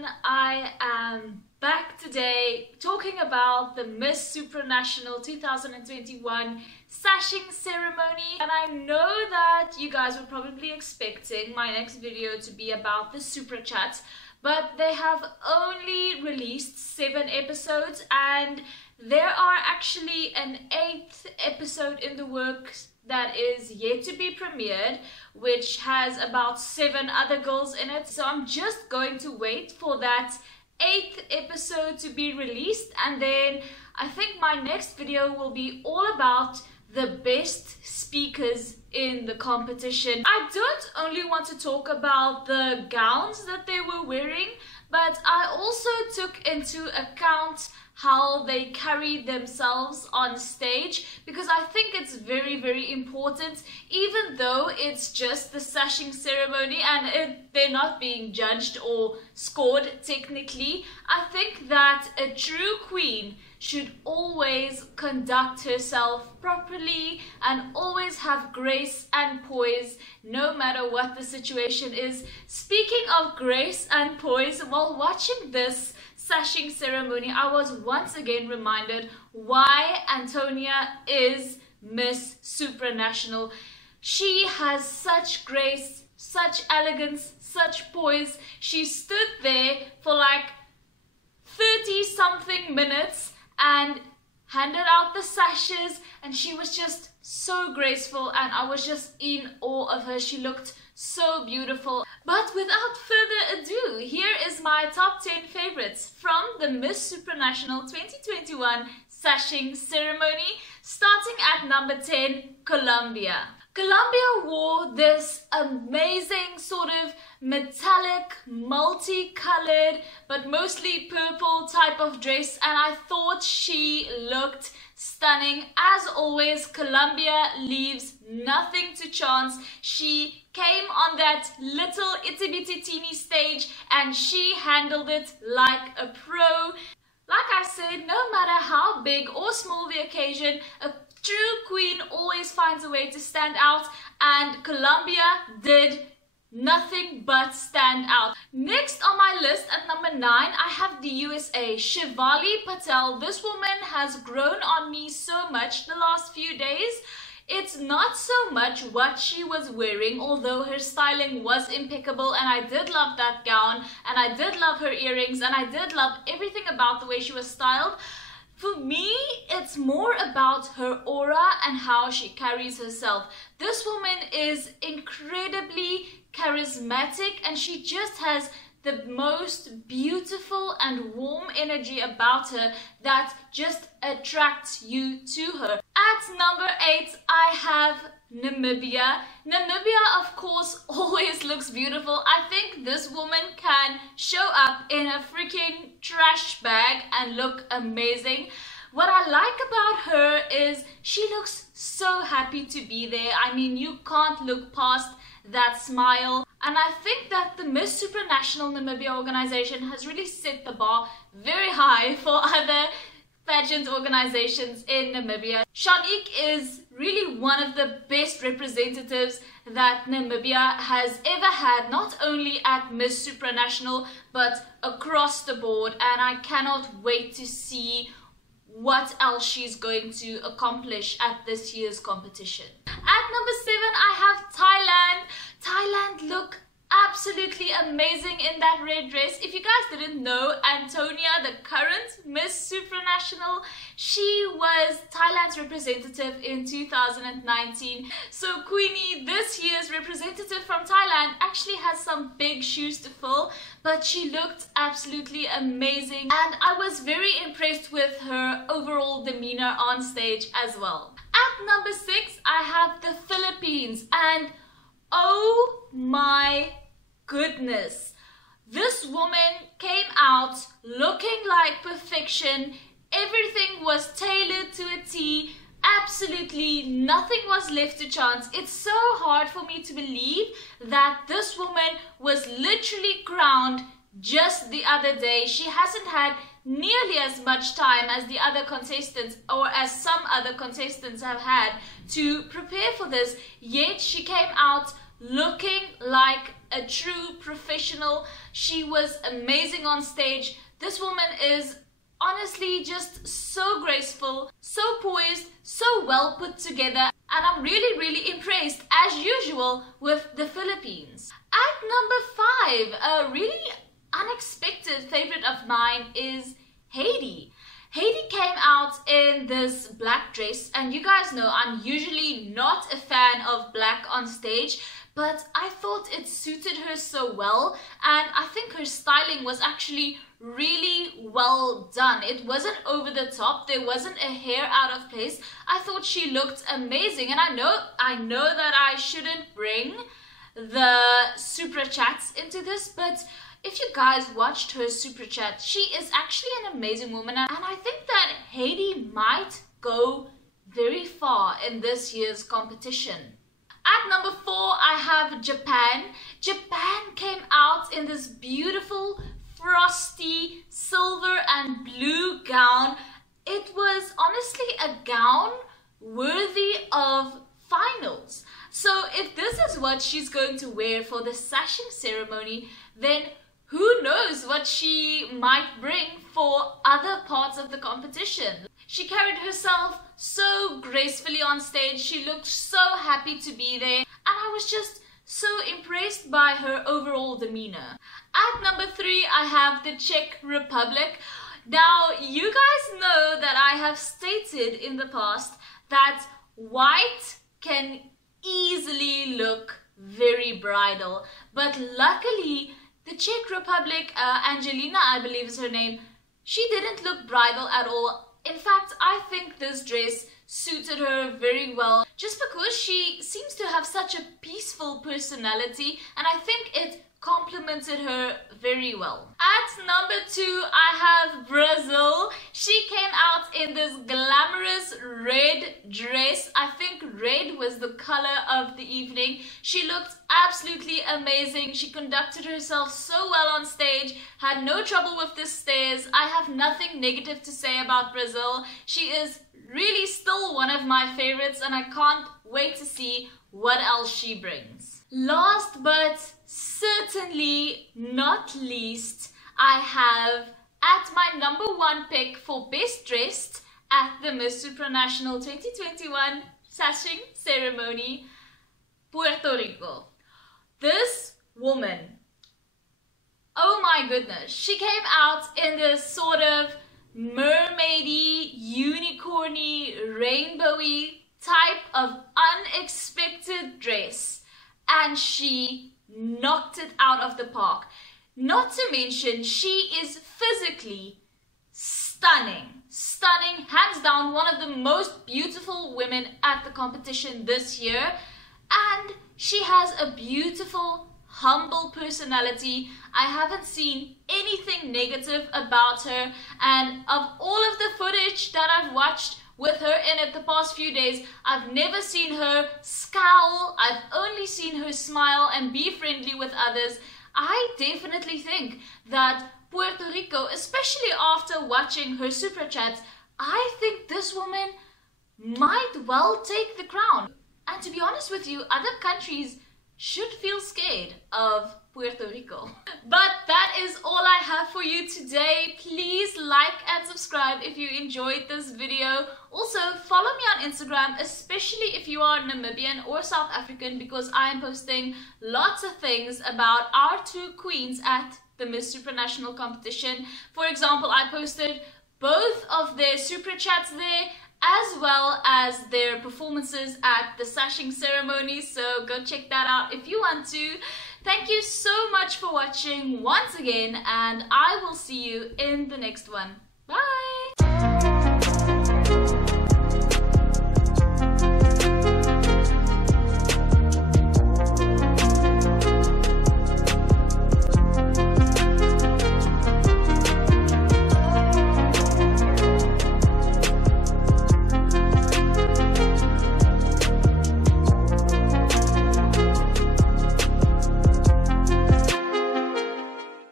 everyone, I am back today talking about the Miss Supranational 2021 Sashing ceremony, and I know that you guys were probably expecting my next video to be about the Supra Chat, but they have only released 7 episodes and there are actually an 8th episode in the works that is yet to be premiered, which has about 7 other girls in it. So I'm just going to wait for that 8th episode to be released, and then I think my next video will be all about the best speakers in the competition. I don't only want to talk about the gowns that they were wearing, but I also took into account how they carry themselves on stage, because I think it's very, very important, even though it's just the sashing ceremony and they're not being judged or scored technically. I think that a true queen should always conduct herself properly and always have grace and poise no matter what the situation is. Speaking of grace and poise, while watching this sashing ceremony, I was once again reminded why Antonia is Miss Supranational. She has such grace, such elegance, such poise. She stood there for like 30 something minutes and handed out the sashes, and she was just so graceful and I was just in awe of her. She looked so beautiful. But without further ado, here is my top 10 favorites from the Miss Supranational 2021 Sashing ceremony, starting at number 10, Colombia. Colombia wore this amazing sort of metallic, multicolored, but mostly purple type of dress, and I thought she looked stunning. As always, Colombia leaves nothing to chance. She came on that little itty bitty teeny stage and she handled it like a pro. Like I said, no matter how big or small the occasion, a true queen always finds a way to stand out, and Colombia did nothing but stand out. Next on my list at number 9, I have the USA, Shivali Patel. This woman has grown on me so much the last few days. It's not so much what she was wearing, although her styling was impeccable and I did love that gown and I did love her earrings and I did love everything about the way she was styled. For me, it's more about her aura and how she carries herself. This woman is incredibly charismatic and she just has the most beautiful and warm energy about her that just attracts you to her. At number 8, I have Namibia. Namibia, of course, always looks beautiful. I think this woman can show up in a freaking trash bag and look amazing. What I like about her is she looks so happy to be there. I mean, you can't look past that smile. And I think that the Miss Supranational Namibia organization has really set the bar very high for other pageant organizations in Namibia. Shanique is really one of the best representatives that Namibia has ever had, not only at Miss Supranational but across the board, and I cannot wait to see what else she's going to accomplish at this year's competition. At number 7, I have Thailand. Thailand look absolutely amazing in that red dress. If you guys didn't know, Antonia, the current Miss Supranational, she was Thailand's representative in 2019. So Queenie, this year's representative from Thailand, actually has some big shoes to fill, but she looked absolutely amazing and I was very impressed with her overall demeanor on stage as well. At number 6, I have the Philippines, and oh my goodness, this woman came out looking like perfection. Everything was tailored to a T. Absolutely nothing was left to chance. It's so hard for me to believe that this woman was literally crowned just the other day. She hasn't had nearly as much time as the other contestants, or as some other contestants have had, to prepare for this, yet she came out looking like a true professional. She was amazing on stage. This woman is honestly just so graceful, so poised, so well put together, and I'm really impressed as usual with the Philippines. At number 5, a really unexpected favorite of mine is Haiti. Haiti came out in this black dress, and you guys know I'm usually not a fan of black on stage, but I thought it suited her so well, and I think her styling was actually really well done. It wasn't over the top, there wasn't a hair out of place. I thought she looked amazing, and I know that I shouldn't bring the super chats into this, but if you guys watched her super chat, she is actually an amazing woman, and I think that Haiti might go very far in this year's competition. At number 4, I have Japan. Japan came out in this beautiful frosty silver and blue gown. It was honestly a gown worthy of finals. So if this is what she's going to wear for the sashing ceremony, then who knows what she might bring for other parts of the competition. She carried herself so gracefully on stage. She looked so happy to be there, and I was just so impressed by her overall demeanor. At number 3, I have the Czech Republic. Now, you guys know that I have stated in the past that white can easily look very bridal, but luckily the Czech Republic, Angelina I believe is her name, she didn't look bridal at all. In fact, I think this dress suited her very well just because she seems to have such a peaceful personality, and I think it complemented her very well. At number 2, I have Brazil. She came out in this glamorous red dress. I think red was the color of the evening. She looked absolutely amazing. She conducted herself so well on stage, had no trouble with the stairs. I have nothing negative to say about Brazil. She is really still one of my favorites, and I can't wait to see what else she brings. Last but certainly not least, I have at my number 1 pick for best dressed at the Miss Supranational 2021 Sashing ceremony, Puerto Rico. This woman, oh my goodness, she came out in this sort of mermaidy, unicorny, rainbowy type of unexpected dress, and she knocked it out of the park. Not to mention, she is physically stunning, hands down one of the most beautiful women at the competition this year, and she has a beautiful, humble personality. I haven't seen anything negative about her, and of all of the footage that I've watched with her in it the past few days, I've never seen her scowl. I've only seen her smile and be friendly with others. I definitely think that Puerto Rico, especially after watching her super chats, I think this woman might well take the crown. And to be honest with you, other countries should feel scared of Puerto Rico. But that is all I have for you today. Please like and subscribe if you enjoyed this video. Also, follow me on Instagram, especially if you are Namibian or South African, because I am posting lots of things about our 2 queens at the Miss Supranational competition. For example, I posted both of their super chats there, as well as their performances at the sashing ceremony, so go check that out if you want to. Thank you so much for watching once again, and I will see you in the next one. Bye!